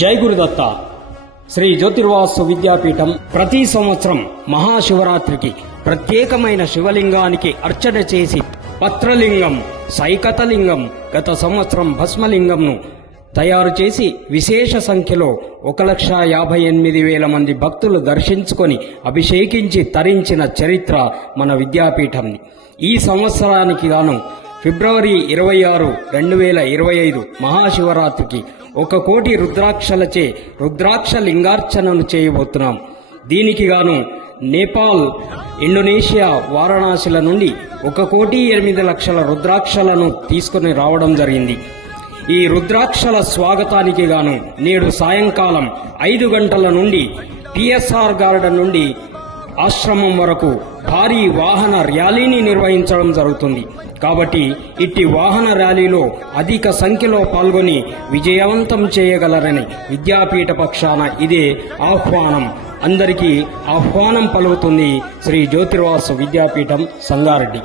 జై గురుదత్త. శ్రీ జ్యోతిర్వాసు విద్యాపీఠం ప్రతి సంవత్సరం మహాశివరాత్రికి ప్రత్యేకమైన శివలింగానికి అర్చన చేసి పత్రలింగం సైకతలింగం గత సంవత్సరం భస్మలింగంను తయారు చేసి విశేష సంఖ్యలో ఒక లక్ష యాభై ఎనిమిది వేల మంది భక్తులు దర్శించుకొని అభిషేకించి తరించిన చరిత్ర మన విద్యాపీఠంని ఈ సంవత్సరానికి గాను ఫిబ్రవరి ఇరవై ఆరు రెండు వేల ఇరవై ఐదు మహాశివరాత్రికి ఒక కోటి రుద్రాక్షలచే రుద్రాక్ష లింగార్చనను చేయబోతున్నాం. దీనికి గాను నేపాల్ ఇండోనేషియా వారణాసిల నుండి ఒక కోటి ఎనిమిది లక్షల రుద్రాక్షలను తీసుకుని రావడం జరిగింది. ఈ రుద్రాక్షల స్వాగతానికి గాను నేడు సాయంకాలం ఐదు గంటల నుండి పిఎస్ఆర్ గార్డెన్ నుండి ఆశ్రమం వరకు భారీ వాహన ర్యాలీని నిర్వహించడం జరుగుతుంది. కాబట్టి ఇట్టి వాహన ర్యాలీలో అధిక సంఖ్యలో పాల్గొని విజయవంతం చేయగలరని విద్యాపీఠ పక్షాన ఇదే ఆహ్వానం. అందరికీ ఆహ్వానం పలుకుతుంది శ్రీ జ్యోతిర్వాసు విద్యాపీఠం సంగారెడ్డి.